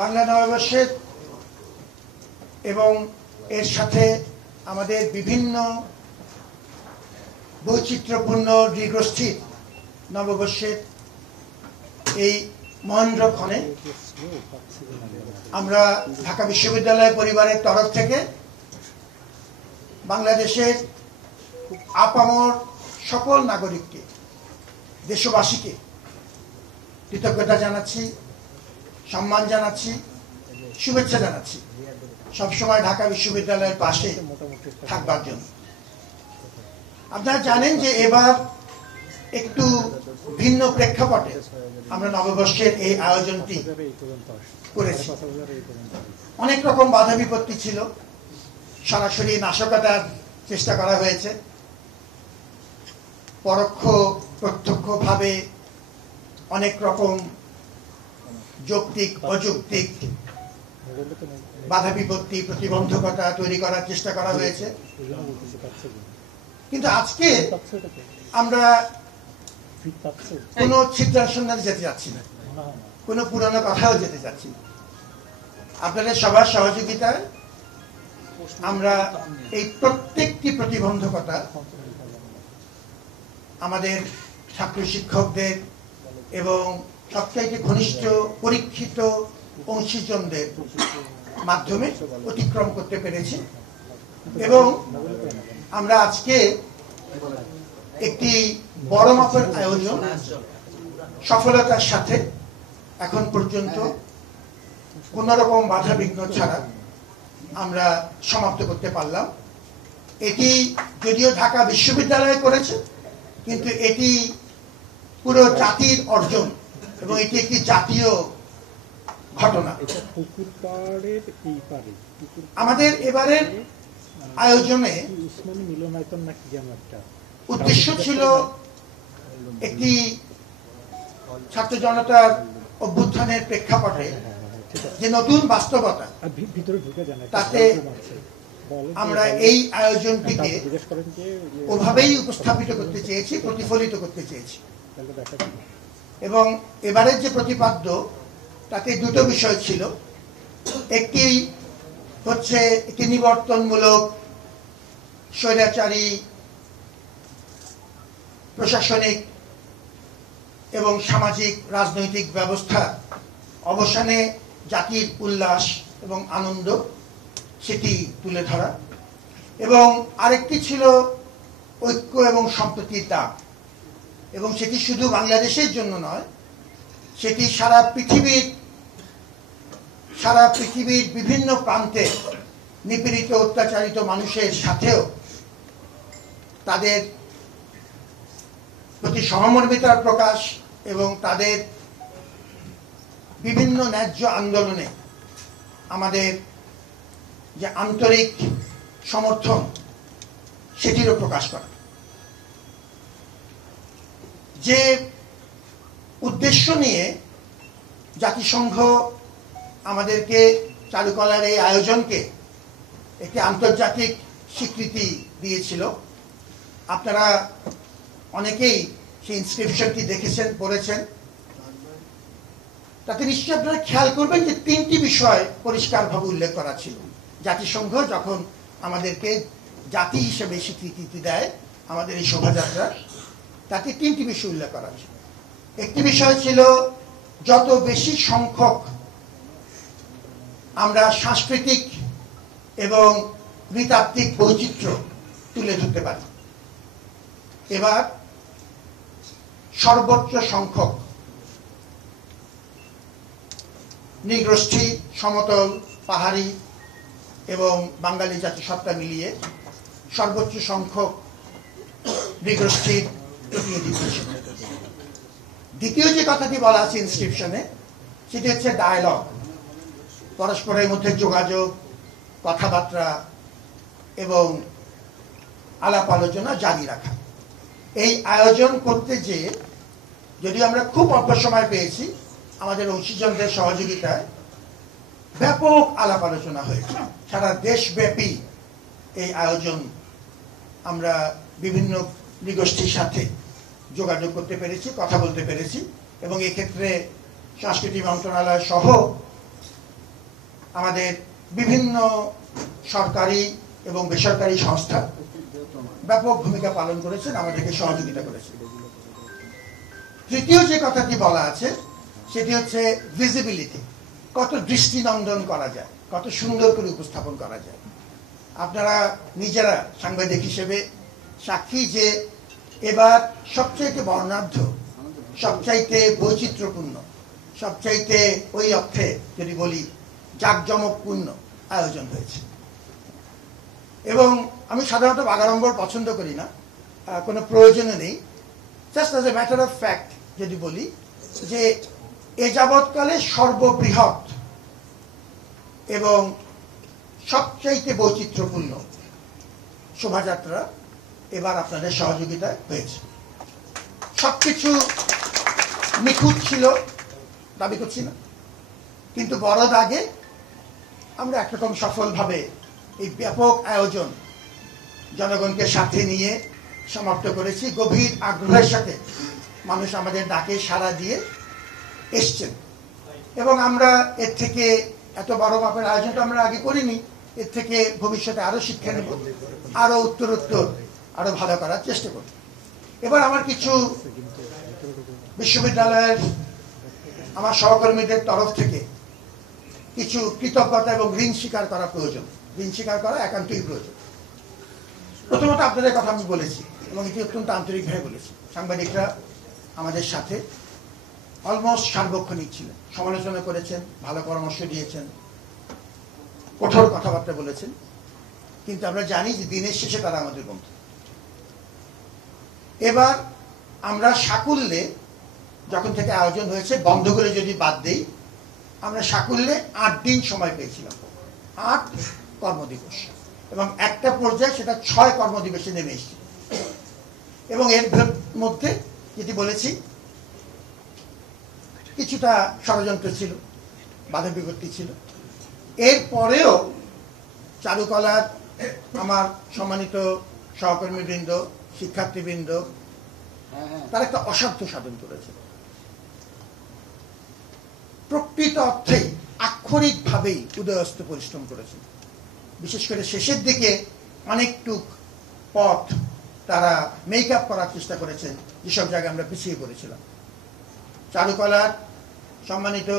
বাংলা নববর্ষের এবং এর সাথে আমাদের বিভিন্ন বৈচিত্র্যপূর্ণ নৃগোষ্ঠীর নববর্ষের এই মহেন্দ্রক্ষণে আমরা ঢাকা বিশ্ববিদ্যালয় পরিবারের তরফ থেকে বাংলাদেশের আপামর সকল নাগরিককে, দেশবাসীকে কৃতজ্ঞতা জানাচ্ছি, সম্মান জানাচ্ছি, শুভেচ্ছা জানাচ্ছি সবসময় ঢাকা বিশ্ববিদ্যালয়ের পাশে থাকবার জন্য। আপনারা জানেন যে এবার একটু ভিন্ন প্রেক্ষাপটে আমরা নববর্ষের এই আয়োজনটি করেছি। অনেক রকম বাধা বিপত্তি ছিল, সরাসরি নাশকতার চেষ্টা করা হয়েছে, পরোক্ষ প্রত্যক্ষভাবে অনেক রকম যৌক্তিক অযৌক্তিক বাধা বিপত্তি প্রতিবন্ধকতা তৈরি করার চেষ্টা করা হয়েছে। কিন্তু আজকে আমরা কোনো ছিদ্রাসন্ধানে যেতে যাচ্ছি না, কোনো পুরানো কথাও যেতে যাচ্ছি না। আপনাদের সবার সহযোগিতায় আমরা এই প্রত্যেকটি প্রতিবন্ধকতা আমাদের ছাত্র শিক্ষকদের এবং সবচাইতে ঘনিষ্ঠ পরীক্ষিত অংশীজনদের মাধ্যমে অতিক্রম করতে পেরেছি এবং আমরা আজকে একটি বড় মাপের আয়োজন সফলতার সাথে এখন পর্যন্ত কোন রকম বাধা বিঘ্ন ছাড়া আমরা সমাপ্ত করতে পারলাম। এটি যদিও ঢাকা বিশ্ববিদ্যালয় করেছে, কিন্তু এটি পুরো জাতির অর্জন এবং এটি একটি জাতীয় ঘটনা। আমাদের এবারের আয়োজনে উদ্দেশ্য ছিল একটি ছাত্র জনতার অভ্যুত্থানের প্রেক্ষাপটে যে নতুন বাস্তবতা, তাতে আমরা এই আয়োজনটিকে ওভাবেই উপস্থাপিত করতে চেয়েছি, প্রতিফলিত করতে চেয়েছি। এবং এবারের যে প্রতিপাদ্য তাতে দুটো বিষয় ছিল। একটি হচ্ছে একটি নিবর্তনমূলক স্বৈরাচারী প্রশাসনিক এবং সামাজিক রাজনৈতিক ব্যবস্থা অবসানে জাতির উল্লাস এবং আনন্দ, সেটি তুলে ধরা। এবং আরেকটি ছিল ঐক্য এবং সম্প্রীতির ডাক, এবং সেটি শুধু বাংলাদেশের জন্য নয়, সেটি সারা পৃথিবীর বিভিন্ন প্রান্তে নিপীড়িত অত্যাচারিত মানুষের সাথেও তাদের প্রতি সহমর্মিতার প্রকাশ এবং তাদের বিভিন্ন ন্যায্য আন্দোলনে আমাদের যে আন্তরিক সমর্থন, সেটিরও প্রকাশ করা। যে উদ্দেশ্য নিয়ে জাতিসংঘ আমাদেরকে চালু করার এই আয়োজনকে একটি আন্তর্জাতিক স্বীকৃতি দিয়েছিল, আপনারা অনেকেই সেই ইনস্ক্রিপশনটি দেখেছেন, পড়েছেন। তাতে নিশ্চয়ই আপনারা খেয়াল করবেন যে তিনটি বিষয় পরিষ্কারভাবে উল্লেখ করা ছিল। জাতিসংঘ যখন আমাদেরকে জাতি হিসেবে স্বীকৃতি দেয় আমাদের এই শোভাযাত্রা, তাতে তিনটি বিষয় উল্লেখ করা ছিল। একটি বিষয় ছিল যত বেশি সংখ্যক আমরা সাংস্কৃতিক এবং নৃতাত্ত্বিক বৈচিত্র্য তুলে ধরতে পারি। এবার সর্বোচ্চ সংখ্যক নৃগোষ্ঠী, সমতল, পাহাড়ি এবং বাঙালি জাতিসত্তা মিলিয়ে সর্বোচ্চ সংখ্যক নৃগোষ্ঠীর প্রতিনিধিত্ব ছিল। দ্বিতীয় যে কথাটি বলা আছে ইনস্ক্রিপশনে, সেটি হচ্ছে ডায়ালগ, পরস্পরের মধ্যে যোগাযোগ, কথাবার্তা এবং আলাপ আলোচনা জারি রাখা। এই আয়োজন করতে যে যদিও আমরা খুব অল্প সময় পেয়েছি, আমাদের অংশীজনদের সহযোগিতায় ব্যাপক আলাপ আলোচনা হয়েছে। সারা দেশব্যাপী এই আয়োজন আমরা বিভিন্ন নৃগোষ্ঠীর সাথে যোগাযোগ করতে পেরেছি, কথা বলতে পেরেছি, এবং এক্ষেত্রে সংস্কৃতি মন্ত্রণালয় সহ আমাদের বিভিন্ন সরকারি এবং বেসরকারি সংস্থা ব্যাপক ভূমিকা পালন করেছেন, আমাদেরকে সহযোগিতা করেছেন। তৃতীয় যে কথাটি বলা আছে সেটি হচ্ছে ভিজিবিলিটি, কত দৃষ্টিনন্দন করা যায়, কত সুন্দর করে উপস্থাপন করা যায়। আপনারা নিজেরা সাংবাদিক হিসেবে সাক্ষী যে এবার সবচাইতে বর্ণাঢ্য, সবচাইতে বৈচিত্র্যপূর্ণ, সবচাইতে ওই অর্থে যদি বলি জাঁকজমকপূর্ণ আয়োজন হয়েছে। এবং আমি সাধারণত বাগাড়ম্বর পছন্দ করি না, কোনো প্রয়োজনে নেই। Just as a matter of fact যদি বলি যে এ যাবৎকালে সর্ববৃহৎ এবং সবচাইতে বৈচিত্র্যপূর্ণ শোভাযাত্রা এবার আপনাদের সহযোগিতায় হয়েছে। সবকিছু নিখুঁত ছিল দাবি করছি না, কিন্তু বড় দাগে আমরা একরকম সফলভাবে এই ব্যাপক আয়োজন জনগণকে সাথে নিয়ে সমাপ্ত করেছি। গভীর আগ্রহের সাথে মানুষ আমাদের ডাকে সাড়া দিয়ে এসছেন এবং আমরা এর থেকে এত বড় মাপের আয়োজনটা আমরা আগে করিনি। এর থেকে ভবিষ্যতে আরো শিক্ষা নেব, আরো উত্তরোত্তর আরো ভালো করার চেষ্টা করব। এবার আমার কিছু বিশ্ববিদ্যালয়ের আমার সহকর্মীদের তরফ থেকে কিছু কৃতজ্ঞতা এবং ঋণ স্বীকার করা প্রয়োজন, ঋণ স্বীকার করা একান্তই প্রয়োজন। প্রথমত আপনাদের কথা আমি বলেছি এবং এটি অত্যন্ত আন্তরিকভাবে বলেছি। সাংবাদিকরা আমাদের সাথে অলমোস্ট সার্বক্ষণিক ছিলেন, সমালোচনা করেছেন, ভালো পরামর্শ দিয়েছেন, কঠোর কথাবার্তা বলেছেন, কিন্তু আমরা জানি যে দিনের শেষে তারা আমাদের বন্ধু। এবার আমরা সাকুল্যে যখন থেকে আয়োজন হয়েছে, বন্ধ করে যদি বাদ দেই, আমরা সাকুল্যে 8 দিন সময় পেয়েছিলাম, 8 কর্মদিবস, এবং একটা পর্যায়ে সেটা 6 কর্মদিবসে নেমে এসেছে। এবং এর মধ্যে যেটি বলেছি কিছুটা ষড়যন্ত্র ছিল, বাধা বিপত্তি ছিল। এরপরেও চারুকলার আমার সম্মানিত সহকর্মীবৃন্দ, শিক্ষার্থীবৃন্দ তারা একটা অসাধ্য সাধন করেছে। প্রকৃত অর্থেই আক্ষরিকভাবেই উদয়স্ত পরিশ্রম করেছেন। বিশেষ করে শেষের দিকে অনেকটুক পথ তারা মেকআপ করার চেষ্টা করেছেন, যেসব জায়গায় আমরা পিছিয়ে পড়েছিলাম। চারুকলার সম্মানিত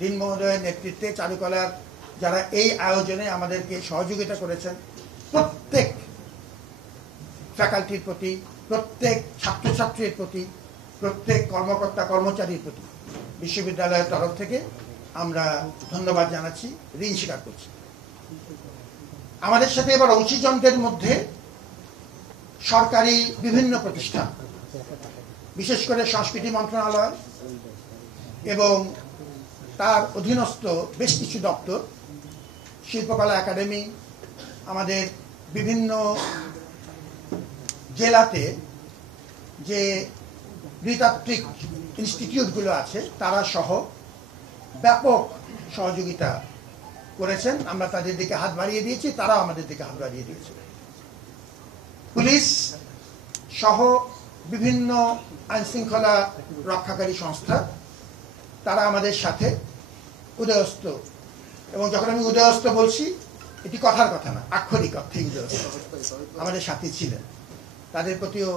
দীন মহোদয়ের নেতৃত্বে চারুকলার যারা এই আয়োজনে আমাদেরকে সহযোগিতা করেছেন, প্রত্যেক ফ্যাকাল্টির প্রতি, প্রত্যেক ছাত্রছাত্রীর প্রতি, প্রত্যেক কর্মকর্তা কর্মচারীর প্রতি বিশ্ববিদ্যালয়ের তরফ থেকে আমরা ধন্যবাদ জানাচ্ছি, ঋণ স্বীকার করছি। আমাদের সাথে এবার অংশীজনদের মধ্যে সরকারি বিভিন্ন প্রতিষ্ঠান, বিশেষ করে সংস্কৃতি মন্ত্রণালয় এবং তার অধীনস্থ বেশ কিছু দপ্তর, শিল্পকলা একাডেমি, আমাদের বিভিন্ন জেলাতে যে নৃতাত্ত্বিক ইনস্টিটিউটগুলো আছে তারা সহ ব্যাপক সহযোগিতা করেছেন। আমরা তাদের দিকে হাত বাড়িয়ে দিয়েছি, তারাও আমাদের দিকে হাত বাড়িয়ে দিয়েছে। পুলিশ সহ বিভিন্ন আইনশৃঙ্খলা রক্ষাকারী সংস্থা তারা আমাদের সাথে উদয়স্ত, এবং যখন আমি উদয়স্ত বলছি এটি কথার কথা না, আক্ষরিক অর্থে উদয়স্ত আমাদের সাথে ছিলেন। তাদের প্রতিও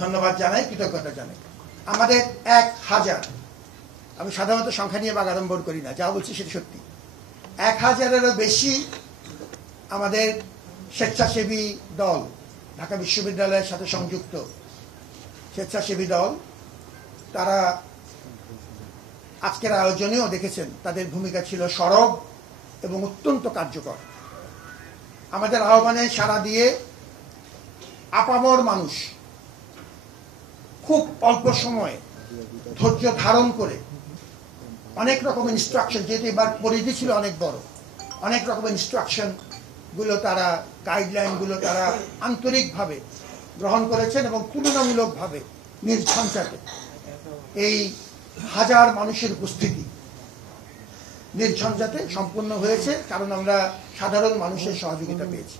ধন্যবাদ জানাই, কৃতজ্ঞতা জানাই। আমাদের 1000, আমি সাধারণত সংখ্যা নিয়ে বাগাড়ম্বর করি না, যা বলছি সেটা সত্যি, 1000-এরও বেশি আমাদের স্বেচ্ছাসেবী দল, ঢাকা বিশ্ববিদ্যালয়ের সাথে সংযুক্ত স্বেচ্ছাসেবী দল, তারা আজকের আয়োজনেও দেখেছেন তাদের ভূমিকা ছিল সরব এবং অত্যন্ত কার্যকর। আমাদের আহ্বানে সাড়া দিয়ে আপামর মানুষ খুব অল্প সময়ে ধৈর্য ধারণ করে অনেক রকম ইনস্ট্রাকশন, যেহেতু এবার পরিধি ছিল অনেক বড়, অনেক রকম ইনস্ট্রাকশন গুলো তারা, গাইডলাইন গুলো তারা আন্তরিকভাবে গ্রহণ করেছেন এবং তুলনামূলকভাবে নির্ঝঞ্ঝাটে এই 1000 মানুষের উপস্থিতি নির্ঝঞ্ঝাটে সম্পূর্ণ হয়েছে, কারণ আমরা সাধারণ মানুষের সহযোগিতা পেয়েছি।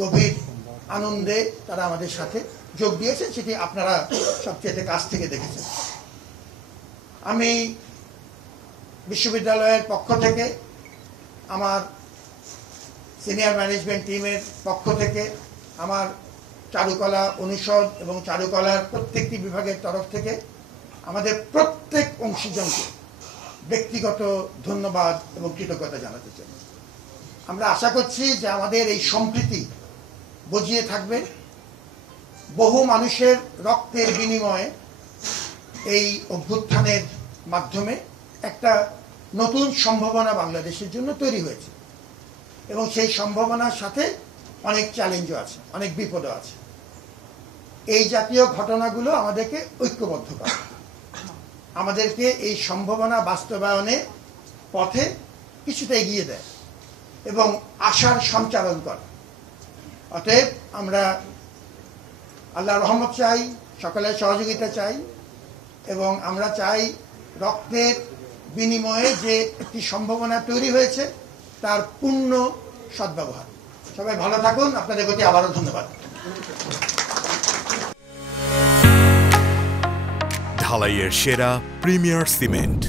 গভীর আনন্দে তারা আমাদের সাথে যোগ দিয়েছে, সেটি আপনারা সবচেয়ে কাছ থেকে দেখেছেন। আমি বিশ্ববিদ্যালয়ের পক্ষ থেকে আমার সিনিয়র ম্যানেজমেন্ট টিমের পক্ষ থেকে, আমার চারুকলা অনুষদ এবং চারুকলার প্রত্যেকটি বিভাগের তরফ থেকে আমাদের প্রত্যেক অংশীজনকে ব্যক্তিগত ধন্যবাদ এবং কৃতজ্ঞতা জানাতে চাই। আমরা আশা করছি যে আমাদের এই সম্প্রীতি বজিয়ে থাকবে। বহু মানুষের রক্তের বিনিময়ে এই অভ্যুত্থানের মাধ্যমে একটা নতুন সম্ভাবনা বাংলাদেশের জন্য তৈরি হয়েছে এবং সেই সম্ভাবনার সাথে অনেক চ্যালেঞ্জও আছে, অনেক বিপদও আছে। এই জাতীয় ঘটনাগুলো আমাদেরকে ঐক্যবদ্ধ করে, আমাদেরকে এই সম্ভাবনা বাস্তবায়নের পথে কিছুটা এগিয়ে দেয় এবং আশার সঞ্চারণ করে। অতএব আমরা আল্লাহর রহমত চাই, সকলের সহযোগিতা চাই এবং আমরা চাই রক্তের বিনিময়ে যে একটি সম্ভাবনা তৈরি হয়েছে তার পূর্ণ সদ্ব্যবহার। সবাই ভালো থাকুন। আপনাদের প্রতি আবারও ধন্যবাদ। ঢালাইয়ের সেরা প্রিমিয়ার সিমেন্ট।